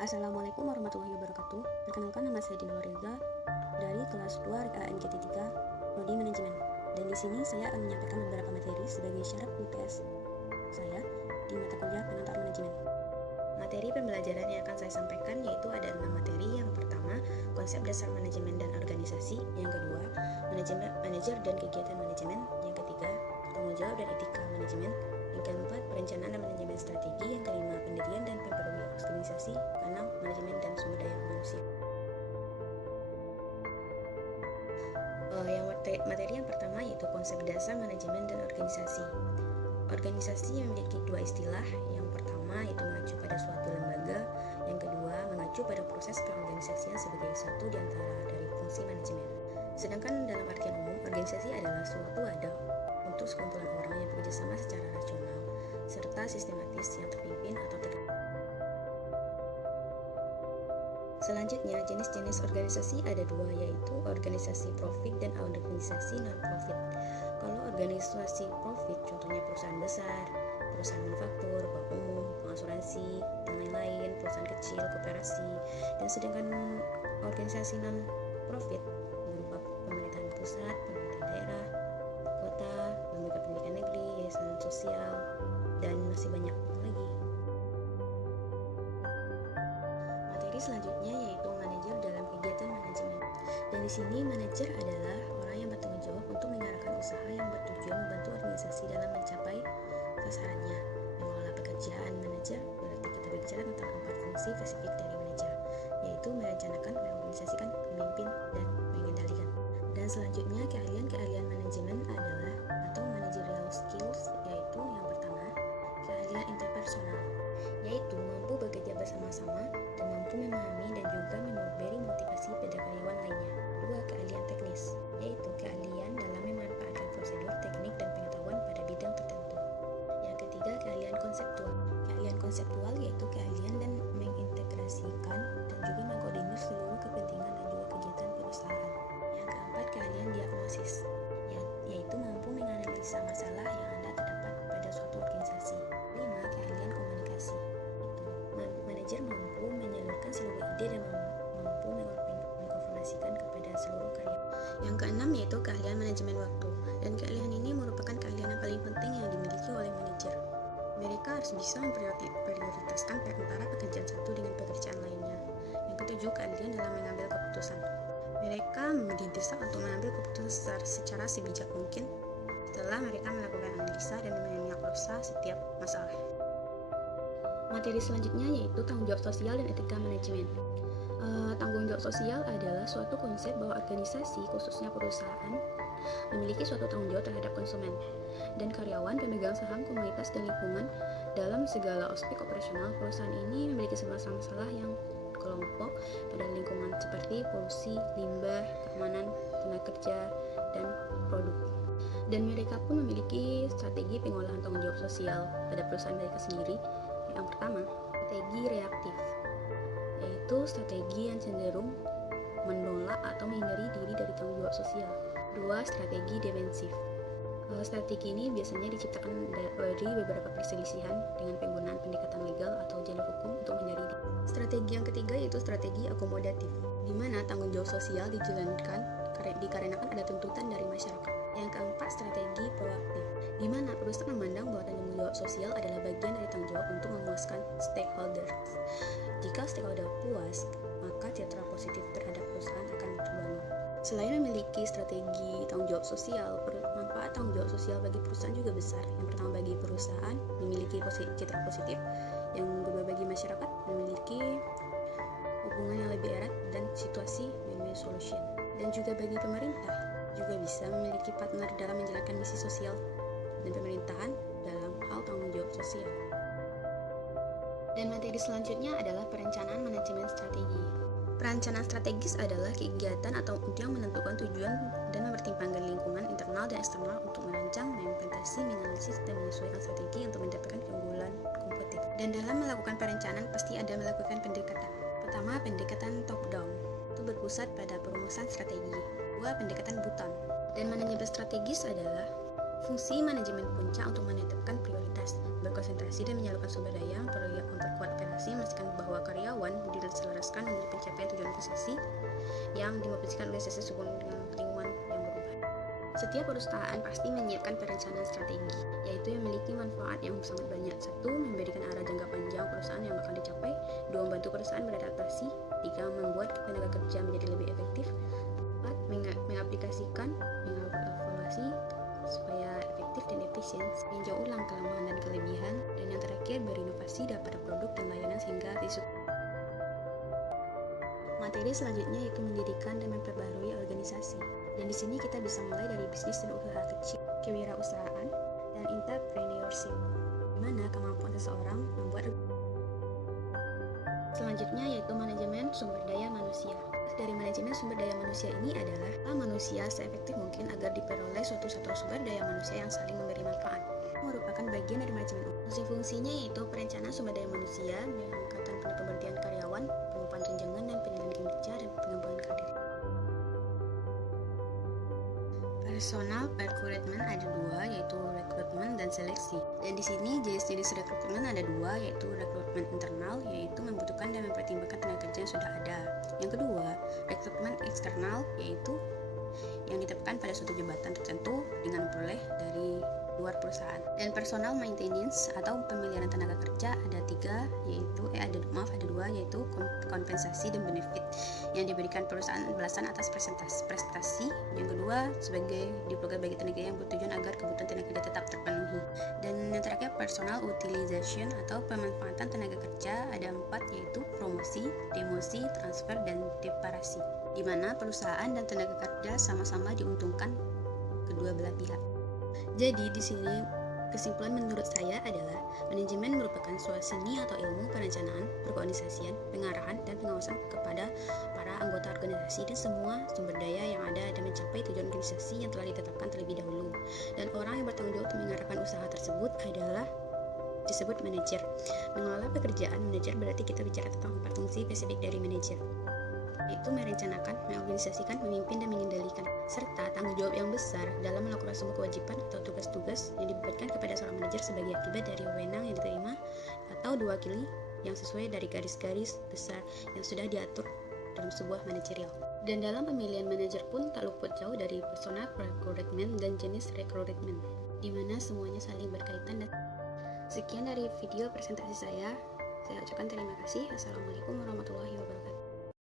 Assalamualaikum warahmatullahi wabarakatuh. Perkenalkan, nama saya Dino Reza dari kelas 2 RKNGT 3 Prodi Manajemen. Dan di sini saya akan menyampaikan beberapa materi sebagai syarat UTS saya di mata kuliah pengantar manajemen. Materi pembelajaran yang akan saya sampaikan yaitu ada 6 materi. Yang pertama, konsep dasar manajemen dan organisasi. Yang kedua, manajer dan kegiatan manajemen. Yang ketiga, tanggung jawab dan etika manajemen. Yang keempat, perencanaan dan manajemen strategi. Yang kelima, pendirian dan pemberhentian organisasi. Keenam, manajemen dan sumber daya manusia. Materi yang pertama yaitu konsep dasar manajemen dan organisasi. Organisasi memiliki dua istilah. Yang pertama yaitu mengacu pada suatu lembaga. Yang kedua, mengacu pada proses keorganisasian sebagai satu di antara dari fungsi manajemen. Sedangkan dalam artian umum, organisasi adalah suatu wadah untuk sekumpulan orang yang bekerjasama secara rasional serta sistematis yang terpimpin atau Selanjutnya, jenis-jenis organisasi ada dua, yaitu organisasi profit dan organisasi non-profit. Kalau organisasi profit, contohnya perusahaan besar, perusahaan manufaktur, bank umum, asuransi, dan lain-lain, perusahaan kecil, koperasi. Dan sedangkan organisasi non-profit berupa pemerintahan pusat, pemerintahan daerah, kota, lembaga pendidikan negeri, yayasan sosial, dan masih banyak lagi. Selanjutnya yaitu manajer dalam kegiatan manajemen. Dan di sini manajer adalah orang yang bertanggung jawab untuk mengarahkan usaha yang bertujuan membantu organisasi dalam mencapai sasarannya. Mengelola pekerjaan manajer berarti kita berbicara tentang 4 fungsi spesifik dari manajer, yaitu merencanakan, mengorganisasikan, memimpin, dan mengendalikan. Dan selanjutnya keahlian manajemen adalah atau managerial skills, yaitu yang pertama keahlian interpersonal, yaitu mampu bekerja bersama-sama dan mampu memahami dan juga memberi motivasi pada karyawan lainnya. Dua, keahlian teknis, yaitu keahlian dalam memanfaatkan prosedur, teknik, dan pengetahuan pada bidang tertentu. Yang ketiga, keahlian konseptual. Keahlian konseptual yaitu keahlian dan mengintegrasikan dan juga mengkoordinir seluruh kepentingan dan juga kegiatan perusahaan. Yang keempat, keahlian diagnosis, yaitu mampu menganalisa masalah yang ada terdapat pada suatu organisasi. Lima, keahlian komunikasi. Manajer mampu menyalurkan seluruh ide dan mampu mengkonfirmasikan kepada seluruh karyawan. Yang keenam yaitu keahlian manajemen waktu. Dan keahlian ini merupakan keahlian yang paling penting yang dimiliki oleh manajer. Mereka harus bisa memprioritaskan antara pekerjaan satu dengan pekerjaan lainnya. Yang ketujuh, keahlian dalam mengambil keputusan. Mereka didesak untuk mengambil keputusan secara sebijak mungkin setelah mereka melakukan analisa dan mendiagnosa setiap masalah. Materi selanjutnya yaitu tanggung jawab sosial dan etika manajemen. Tanggung jawab sosial adalah suatu konsep bahwa organisasi, khususnya perusahaan, memiliki suatu tanggung jawab terhadap konsumen dan karyawan, pemegang saham, komunitas, dan lingkungan dalam segala aspek operasional. Perusahaan ini memiliki masalah yang kelompok pada lingkungan seperti polusi, limbah, keamanan, tenaga kerja, dan produk. Dan mereka pun memiliki strategi pengolahan tanggung jawab sosial pada perusahaan mereka sendiri. Yang pertama, strategi reaktif, yaitu strategi yang cenderung menolak atau menghindari diri dari tanggung jawab sosial. Dua, strategi defensif. Strategi ini biasanya diciptakan dari beberapa perselisihan dengan penggunaan pendekatan legal atau jalur hukum untuk menghindari diri. Strategi yang ketiga yaitu strategi akomodatif, di mana tanggung jawab sosial dijalankan dikarenakan ada tuntutan dari masyarakat. Yang keempat, strategi proaktif, di mana perusahaan memandang bahwa tanggung jawab sosial adalah bagian dari tanggung jawab untuk memuaskan stakeholders. Jika stakeholder puas, maka citra positif terhadap perusahaan akan terbangun. Selain memiliki strategi tanggung jawab sosial, manfaat tanggung jawab sosial bagi perusahaan juga besar. Yang pertama, bagi perusahaan memiliki citra positif. Yang kedua, bagi masyarakat memiliki hubungan yang lebih erat dan situasi win-win solution. Dan juga bagi pemerintah juga bisa memiliki partner dalam menjalankan misi sosial dan pemerintahan dalam hal tanggung jawab sosial. Dan materi selanjutnya adalah perencanaan manajemen strategi. Perencanaan strategis adalah kegiatan atau yang menentukan tujuan dan mempertimbangkan lingkungan internal dan eksternal untuk merancang, mengimplementasi, menganalisis, dan menyesuaikan strategi untuk mendapatkan keunggulan kompetitif. Dan dalam melakukan perencanaan pasti ada melakukan pendekatan. Pertama, pendekatan top down, itu berpusat pada perumusan strategi. Dua, pendekatan bottom. Dan manajemen strategis adalah fungsi manajemen puncak untuk menetapkan prioritas berkonsentrasi dan menyalurkan sumber daya, memperkuat operasi, memastikan bahwa karyawan diselaraskan menjadi pencapaian tujuan investasi yang dimodifikasikan organisasi sesuai dengan lingkungan yang berubah. Setiap perusahaan pasti menyiapkan perencanaan strategi, yaitu yang memiliki manfaat yang sangat banyak. 1. Memberikan arah jangka panjang perusahaan yang bakal dicapai. 2. Membantu perusahaan beradaptasi. 3. Membuat tenaga kerja menjadi lebih efektif. 4. Mengaplikasikan, mengevaluasi supaya efektif dan efisien, meninjau ulang kelemahan dan kelebihan, dan yang terakhir berinovasi pada produk dan layanan sehingga materi selanjutnya yaitu mendirikan dan memperbarui organisasi. Dan di sini kita bisa mulai dari bisnis dan usaha kecil, kewirausahaan, dan entrepreneurship, di mana kemampuan seseorang membuat. Selanjutnya yaitu manajemen sumber daya manusia. Dari manajemen sumber daya manusia ini adalah manusia seefektif mungkin agar diperoleh suatu sumber daya manusia yang saling memberi manfaat. Merupakan bagian dari manajemen. Fungsinya yaitu perencanaan sumber daya manusia, pengangkatan pemberhentian karyawan, pengupahan tunjangan dan penilaian kinerja dan pengembangan karir. Personal recruitment ada dua, yaitu rekrutmen dan seleksi. Dan di sini jenis-jenis rekrutmen ada dua, yaitu rekrutmen internal, yaitu membutuhkan dan mempertimbangkan tenaga kerja yang sudah ada. Yang kedua, rekrutmen eksternal, yaitu yang ditetapkan pada suatu jabatan tertentu dengan memperoleh dari luar perusahaan. Dan personal maintenance atau pemeliharaan tenaga kerja ada dua, yaitu kompensasi dan benefit yang diberikan perusahaan belasan atas prestasi. Yang kedua, sebagai diprogram bagi tenaga yang bertujuan agar kebutuhan tenaga kerja tetap terpenuhi. Dan yang terakhir, personal utilization atau pemanfaatan tenaga kerja ada 4, yaitu promosi, demosi, transfer, dan deparasi, di mana perusahaan dan tenaga kerja sama-sama diuntungkan kedua belah pihak. Jadi di sini kesimpulan menurut saya adalah manajemen merupakan suatu seni atau ilmu perencanaan, perorganisasian, pengarahan, dan pengawasan kepada para anggota organisasi dan semua sumber daya yang ada dan mencapai tujuan organisasi yang telah ditetapkan terlebih dahulu. Dan orang yang bertanggung jawab untuk mengarahkan usaha tersebut adalah disebut manajer. Mengelola pekerjaan manajer berarti kita bicara tentang 4 fungsi spesifik dari manajer, yaitu merencanakan, mengorganisasikan, memimpin, dan mengendalikan, serta tanggung jawab yang besar dalam melakukan semua kewajiban atau tugas-tugas yang dibebankan kepada seorang manajer sebagai akibat dari wewenang yang diterima atau diwakili yang sesuai dari garis-garis besar yang sudah diatur dalam sebuah manajerial. Dan dalam pemilihan manajer pun tak luput jauh dari personal recruitment dan jenis recruitment, di mana semuanya saling berkaitan. Dan sekian dari video presentasi saya ucapkan terima kasih. Assalamualaikum warahmatullahi wabarakatuh.